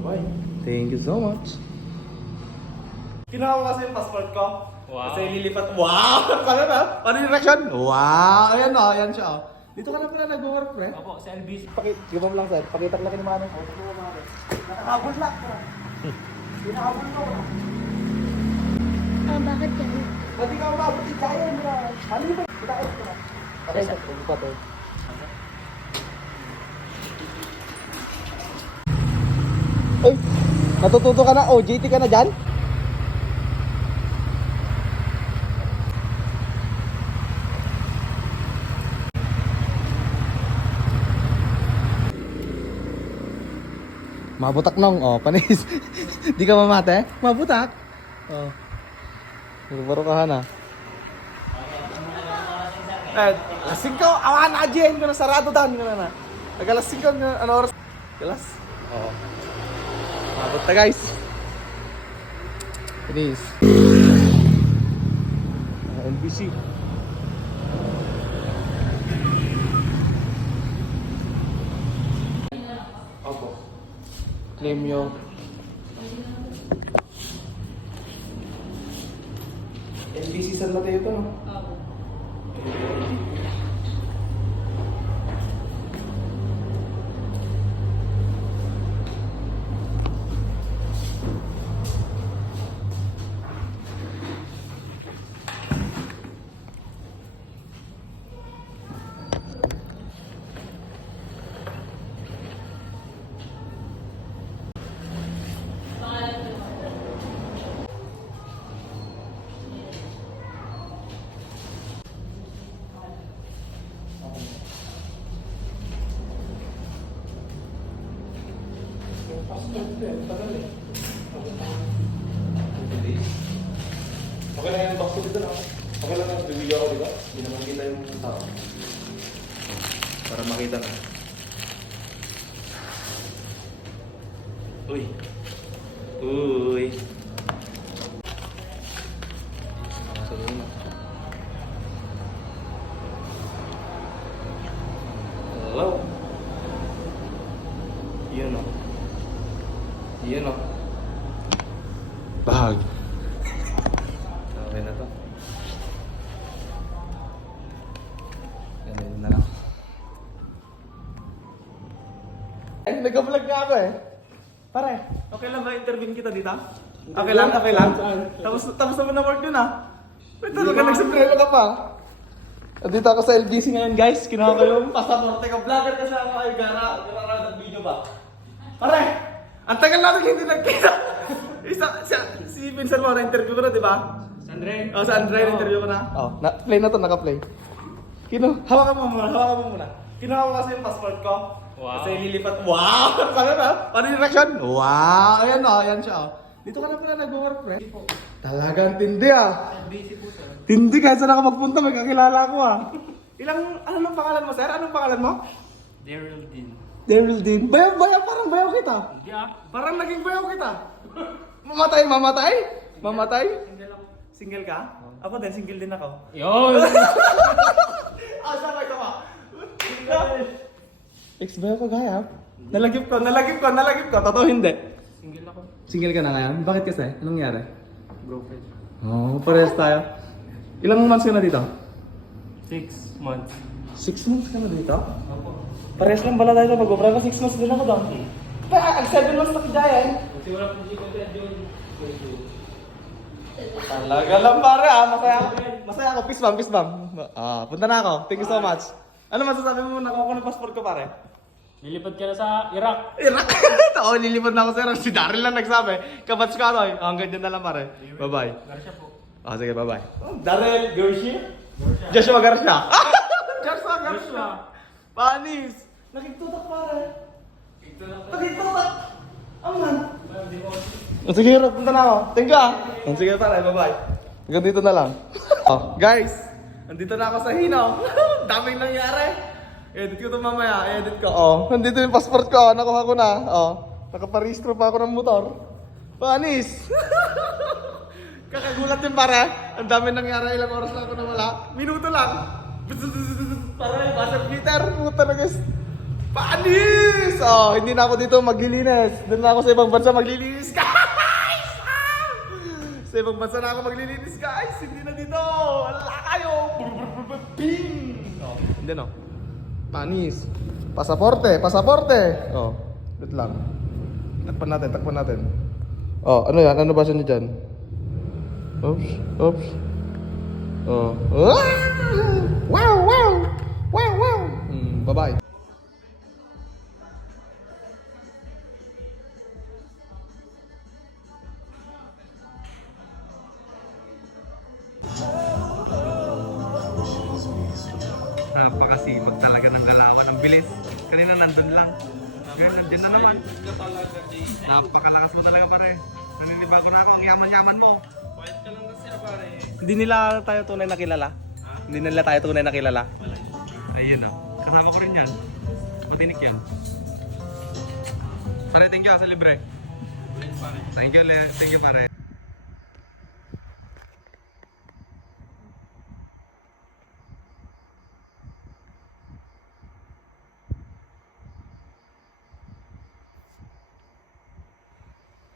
Bye-bye. Thank you so much. Kinuha ko kasi yung passport ko. Wow. Kasi lilipat. Wow! Paano na? Paano yung reaction? Wow! Ayan o, ayan siya o. Dito ka na pala nag-work, pre. Opo, sa LBC. Sige mo lang, sir. Pakita ko lang kay Manong. Nakakabot lang. Nakakabot ko. Bakit yan? Pwede ka umabot si Giant. Ano yun ba? Kita ko na. Okay, sir. Pwede pa to. Uy! Natututo ka na? OJT ka na dyan? Mabutak nong, oh, panis. Di ka mamate? Mabutak. Oh. Baro ka na. Eh, lasing ko, awan na dyan ko na sarado dan ko na. Nagalasing ko, ano oras? Galas. Oh. Mabot na guys. Panis. NBC. Opo. Claim nyo. NBC San Mateo ito, no? Opo. Okay lang yung box ko dito, no? Okay lang yung bibigyan ko dito. Hindi naman kita yung tao. Para makita na. Uy. Uy. Hello. Yun, no? Yun, no? Bahag. Okay na to. Ganun na lang. Ay, nag-vlog nga ako eh. Pare, okay lang ba interview kita dito? Okay lang, okay lang. Tapos naman na work dun ah. Wait, talaga nagsimprelo ka pa. Dito ako sa LBC ngayon guys. Kinuha ko yung pasaporte ko. Vlogger kasi ako ay gara nag-video ba? Pare, ang tagal natin hindi nagkita. Si Vincent mo na-interview ko na, di ba? Sandre? Oh, sa Andre, interview ko na. Oh, play na to, naka-play. Hawakan mo muna. Kinuha ko kasi yung passport ko. Wow. Kasi lilipat. Wow! Paano na? Paano yung reaction? Wow! Ayan o, ayan siya o. Dito ka na pala nag-work, pre. Talagang tindi ah. LBC po, sir. Tindi kahit saan ako magpunta, may kakilala ko ah. Anong pangalan mo, sir? Anong pangalan mo? Daryl Dean. Daryl Dean. Bayaw, parang bayaw kita. Hindi ah. Parang naging bayaw kita. Mamatay? Single ako. Single ka? Ako din, single din ako. Yun! Sama. Ex-bayaw ka gaya? Nalagip ko. Totoo hindi. Single ako. Single ka na ngayon? Bakit kasi? Anong nangyari? Girlfriend. Oo, parehas tayo. Ilang months ka na dito? 6 months. 6 months ka na dito? Opo. Parehas lang pala tayo sa mag-obra. 6 months din ako doon. Pero ang 7 months na kajaya eh. Kasi wala po si Kuya John. Talaga lang pare ah, masaya ako. Peace bomb. Ah, punta na ako. Thank you so much. Ano masasabi mo nakuha ko ng passport ko pare? Lilipad ka na sa Iraq. Iraq! Oo, nilipad na ako sir. Si Daryl lang nagsabi. Kabats ka Toy. Hanggang dyan na lang pare. Bye-bye. Garcia po. Ah, sige, bye-bye. Daryl Garcia? Joshua Garcia. Joshua Garcia. Joshua. Panis. Nakiktutak pare. Nakiktutak. Aman. Oh, sige, Rob, punta na ako. Thank you ah. Oh, sige pare, bye-bye. Hanggang dito na lang. Oh, guys, nandito na ako sa Hinaw. Daming nangyari. Edit ko ito mamaya, edit ko. Oh, nandito yung passport ko, nakuha ko na. Oh, nakaparehistro pa ako ng motor. Panis! Kakagulat din pare. Ang dami nangyari, ilang oras lang ako nawala. Minuto lang. Pare, basa Peter. Puta na guys. Panis! Oh, hindi na ako dito maglilinis. Doon na ako sa ibang bansa maglilinis, guys! Sa ibang bansa na ako maglilinis, guys. Hindi na dito. Wala kayo. Ping! Oh, hindi no. Panis. Pasaporte, pasaporte. Oh, wait lang. Takpan natin, takpan natin. Oh, ano yan? Ano basa niyo dyan? Oops, oops. Oh. Ah! Wow, wow! Wow, wow! Bye-bye. Napakasipag talaga ng galawan. Ang bilis. Kanina nandun lang. Ngayon, nandun na naman. Napakalakas mo talaga, pare. Naninibago na ako. Ang yaman-yaman mo. Quiet ka lang kasi pare. Hindi nila tayo tunay na kilala. Hindi nila tayo tunay na kilala. Ayun o. Kasama ko rin yan. Matinik yan. Pare, thank you sa libre. Thank you, pare.